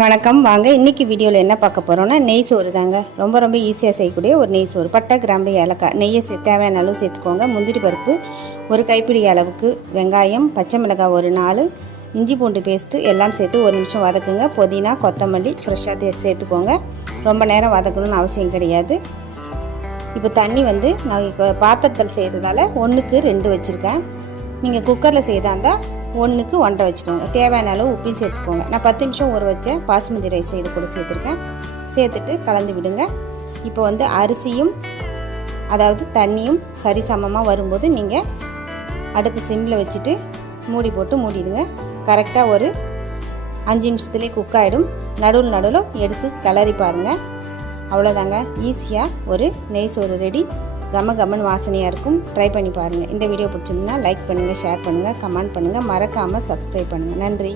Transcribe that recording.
வணக்கம். வாங்க இன்றைக்கி வீடியோவில் என்ன பார்க்க போகிறோன்னா நெய் சோறு தாங்க. ரொம்ப ஈஸியாக செய்யக்கூடிய ஒரு நெய் சோறு. பட்டை, கிராம்பு, ஏலக்காய், நெய்யை தேவையான அளவு சேர்த்துக்கோங்க. முந்திரி பருப்பு ஒரு கைப்பிடி அளவுக்கு, வெங்காயம், பச்சை மிளகாய் ஒரு 4, இஞ்சி பூண்டு பேஸ்ட்டு எல்லாம் சேர்த்து ஒரு நிமிஷம் வதக்குங்க. புதினா, கொத்தமல்லி ஃப்ரெஷ்ஷாக சேர்த்துக்கோங்க. ரொம்ப நேரம் வதக்கணும்னு அவசியம் கிடையாது. இப்போ தண்ணி நான் பாத்திரத்தில் செய்கிறதால 1க்கு 2 வச்சுருக்கேன். நீங்கள் குக்கரில் செய்தா இருந்தால் 1க்கு 1.5 வச்சுக்கோங்க. தேவையான அளவு உப்பையும் சேர்த்துக்கோங்க. நான் 10 நிமிஷம் ஊற வச்ச பாசுமதி ரைஸ் இது கூட சேர்த்துருக்கேன். சேர்த்துட்டு கலந்து விடுங்க. இப்போ அரிசியும் அதாவது தண்ணியும் சரிசமமாக வரும்போது நீங்கள் அடுப்பு சிம்மில் வச்சுட்டு மூடி போட்டு மூடிடுங்க. கரெக்டாக ஒரு 5 நிமிஷத்துலேயே குக் ஆகிடும். நடுவில் எடுத்து கிளறி பாருங்கள். அவ்வளோதாங்க. ஈஸியாக ஒரு நெய் சோறு ரெடி. கமன்னு வாசனையாக இருக்கும். ட்ரை பண்ணி பாருங்கள். இந்த வீடியோ பிடிச்சிருந்தா லைக் பண்ணுங்கள், ஷேர் பண்ணுங்கள், கமெண்ட் பண்ணுங்கள். மறக்காமல் சப்ஸ்கிரைப் பண்ணுங்கள். நன்றி.